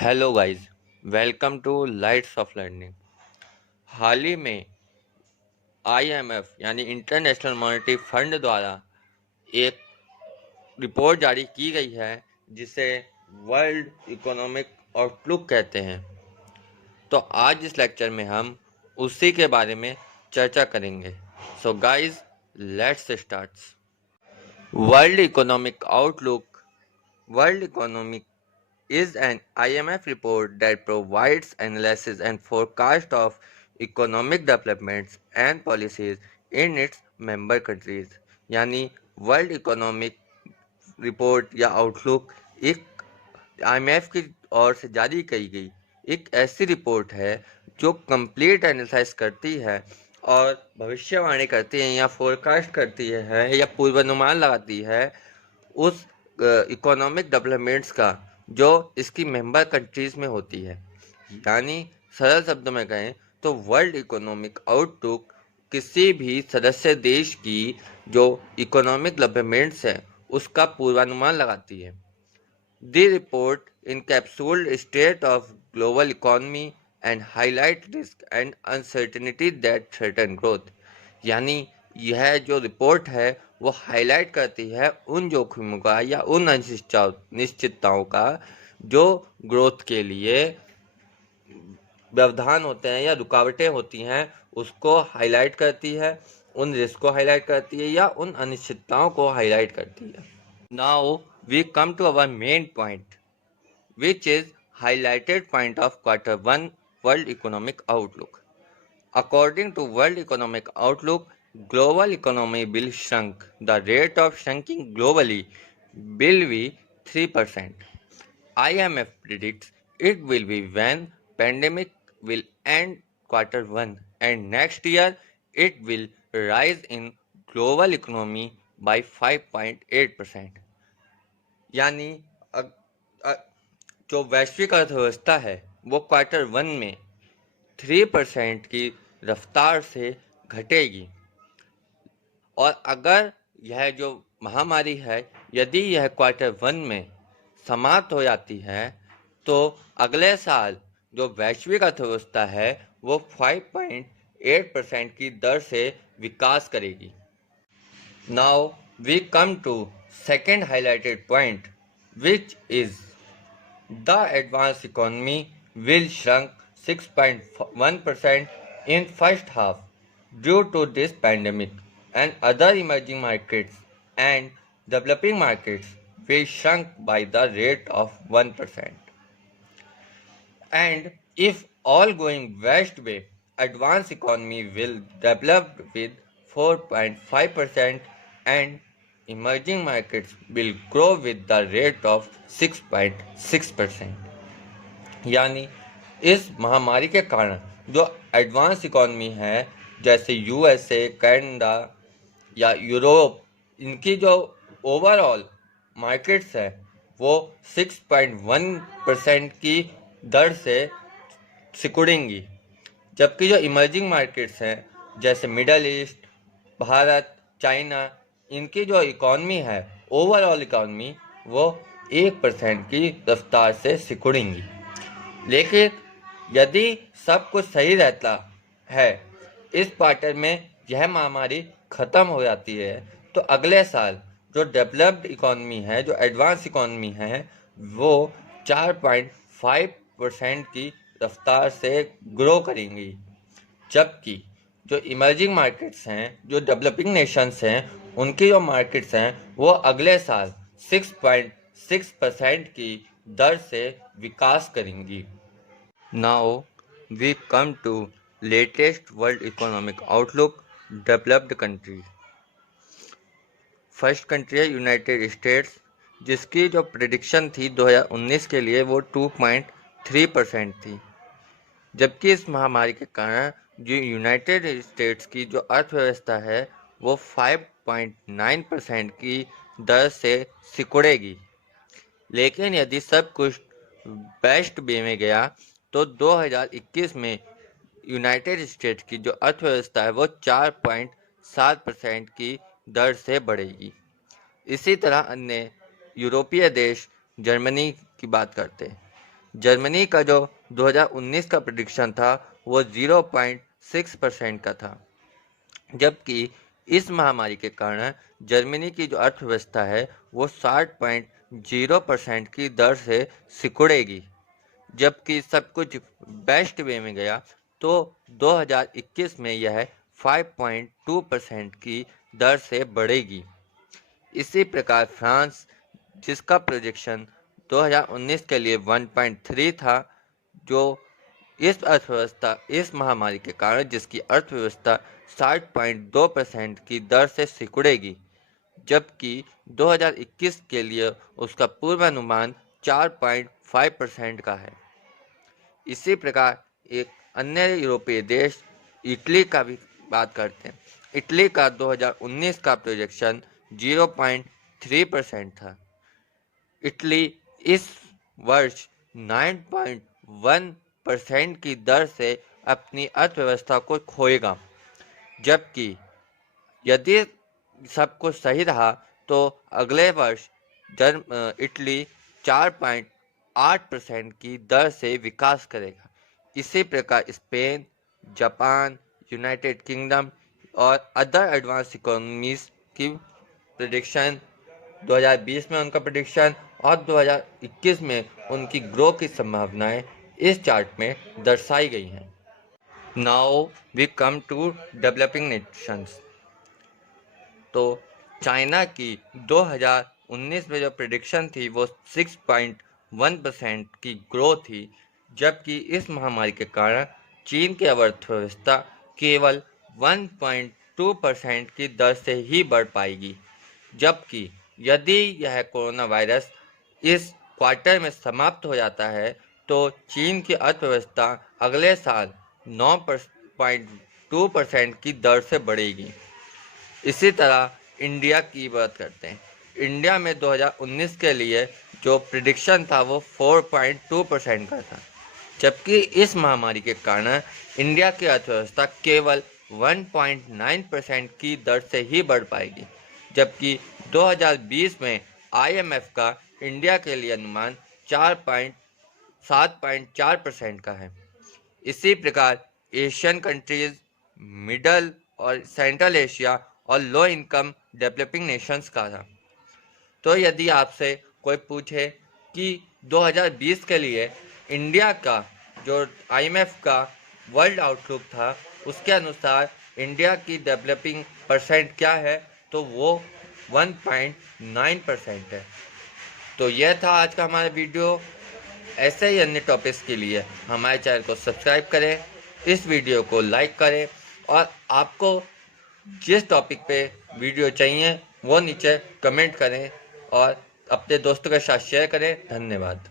Hello guys, welcome to lights of learning. हाल ही में आईएमएफ यानी इंटरनेशनल मॉनेटरी फंड द्वारा एक रिपोर्ट जारी की गई है जिसे वर्ल्ड इकोनॉमिक आउटलुक कहते हैं। तो आज इस लेक्चर में हम उसी के बारे में चर्चा करेंगे। So guys, let's start. World economic outlook world economic is an IMF report that provides analysis and forecast of economic developments and policies in its member countries। यानी वर्ल्ड इकोनॉमिक रिपोर्ट या आउटलुक एक IMF की ओर से जारी की गई एक ऐसी रिपोर्ट है जो कंप्लीट एनालिसिस करती है और भविष्यवाणी करती है या फोरकास्ट करती है या पूर्वानुमान लगाती है उस इकोनॉमिक डेवलपमेंट्स का जो इसकी मेंबर कंट्रीज में होती है। यानी सरल शब्दों में कहें तो वर्ल्ड इकोनॉमिक आउटलुक किसी भी सदस्य देश की जो इकोनॉमिक डेवलपमेंट्स है उसका पूर्वानुमान लगाती है। The report encapsulates state of global economy and highlight risk and uncertainty that threaten growth। यानी यह जो रिपोर्ट है वो हाईलाइट करती है उन जोखिमों का या उन अनिश्चितताओं का जो ग्रोथ के लिए व्यवधान होते हैं या रुकावटें होती हैं उसको हाईलाइट करती है, उन रिस्क को हाईलाइट करती है या उन अनिश्चितताओं को हाईलाइट करती है। Now we come to our main point which is highlighted point of quarter 1 World Economic Outlook. According to World Economic Outlook, global economy will shrink. The rate of shrinking globally will be 3%. IMF predicts it will be when pandemic will end quarter 1 and next year it will rise in global economy by 5.8%। यानी जो वैश्विक अर्थव्यवस्था है वो quarter 1 में 3% की रफ्तार से घटेगी और अगर यह जो महामारी है यदि यह क्वार्टर 1 में समाप्त हो जाती है तो अगले साल जो वैश्विक अर्थव्यवस्था है वो 5.8% की दर से विकास करेगी। Now we come to second highlighted point which is the advanced economy will shrink 6.1% in first half due to this pandemic, and other emerging markets and developing markets will shrink by the rate of 1%. And if all going west way, advanced economy will develop with 4.5% and emerging markets will grow with the rate of 6.6%। यानी इस महामारी के कारण जो advance economy है जैसे USA, Canada या Europe, इनकी जो ओवरऑल मार्केट्स है वो 6.1% की दर से सिकुड़ेंगी, जबकि जो इमर्जिंग मार्केट्स हैं जैसे मिडल ईस्ट, भारत, चाइना, इनकी जो इकॉनमी है ओवरऑल इकॉनमी वो 1% की रफ्तार से सिकुड़ेंगी। लेकिन यदि सब कुछ सही रहता है, इस क्वार्टर में यह महामारी ख़त्म हो जाती है तो अगले साल जो डेवलप्ड इकॉनमी है, जो एडवांस इकॉनमी है, वो 4.5% की रफ्तार से ग्रो करेंगी, जबकि जो इमर्जिंग मार्केट्स हैं, जो डेवलपिंग नेशंस हैं, उनकी जो मार्केट्स हैं वो अगले साल 6.6% की दर से विकास करेंगी। Now we come to latest world economic outlook developed countries. First country है यूनाइटेड स्टेट्स, जिसकी जो प्रिडिक्शन थी 2019 के लिए वो 2.3% थी, जबकि इस महामारी के कारण जो यूनाइटेड स्टेट्स की जो अर्थव्यवस्था है वो 5.9% की दर से सिकुड़ेगी। लेकिन यदि सब कुछ बेस्ट वे में गया तो 2021 में यूनाइटेड स्टेट्स की जो अर्थव्यवस्था है वो 4.7% की दर से बढ़ेगी। इसी तरह अन्य यूरोपीय देश जर्मनी की बात करते हैं जर्मनी का जो 2019 का प्रेडिक्शन था वो 0.6% का था, जबकि इस महामारी के कारण जर्मनी की जो अर्थव्यवस्था है वो 60.0% की दर से सिकुड़ेगी। जबकि सब कुछ बेस्ट वे में गया तो 2021 में यह 5.2% की दर से बढ़ेगी। इसी प्रकार फ्रांस, जिसका प्रोजेक्शन 2019 के लिए 1.3 था, जो इस महामारी के कारण जिसकी अर्थव्यवस्था 60.2% की दर से सिकुड़ेगी, जबकि 2021 के लिए उसका पूर्वानुमान 4.5% का है। इसी प्रकार एक अन्य यूरोपीय देश इटली का भी बात करते हैं। इटली का 2019 का प्रोजेक्शन 0.3% था। इटली इस वर्ष 9.1% की दर से अपनी अर्थव्यवस्था को खोएगा, जबकि यदि सब कुछ सही रहा तो अगले वर्ष इटली 4.8% की दर से विकास करेगा। इसी प्रकार स्पेन, जापान, यूनाइटेड किंगडम और अदर एडवांस इकोनॉमीज की प्रेडिक्शन 2020 में उनका प्रेडिक्शन और 2021 में उनकी ग्रोथ की संभावनाएं इस चार्ट में दर्शाई गई हैं। Now we come to developing nations. तो चाइना की 2019 में जो प्रेडिक्शन थी वो 6.1% की ग्रोथ थी, जबकि इस महामारी के कारण चीन की अर्थव्यवस्था केवल 1.2% की दर से ही बढ़ पाएगी। जबकि यदि यह कोरोना वायरस इस क्वार्टर में समाप्त हो जाता है तो चीन की अर्थव्यवस्था अगले साल 9.2% की दर से बढ़ेगी। इसी तरह इंडिया की बात करते हैं। इंडिया में 2019 के लिए जो प्रिडिक्शन था वो 4.2% का था, जबकि इस महामारी के कारण इंडिया की अर्थव्यवस्था केवल 1.9% की दर से ही बढ़ पाएगी। जबकि 2020 में IMF का इंडिया के लिए अनुमान 7.4% का है। इसी प्रकार एशियन कंट्रीज, मिडल और सेंट्रल एशिया और लो इनकम डेवलपिंग नेशंस का था। तो यदि आपसे कोई पूछे कि 2020 के लिए इंडिया का जो IMF का वर्ल्ड आउटलुक था उसके अनुसार इंडिया की डेवलपिंग परसेंट क्या है, तो वो 1.9% है। तो यह था आज का हमारा वीडियो। ऐसे ही अन्य टॉपिक्स के लिए हमारे चैनल को सब्सक्राइब करें, इस वीडियो को लाइक करें और आपको जिस टॉपिक पे वीडियो चाहिए वो नीचे कमेंट करें और अपने दोस्तों के साथ शेयर करें। धन्यवाद।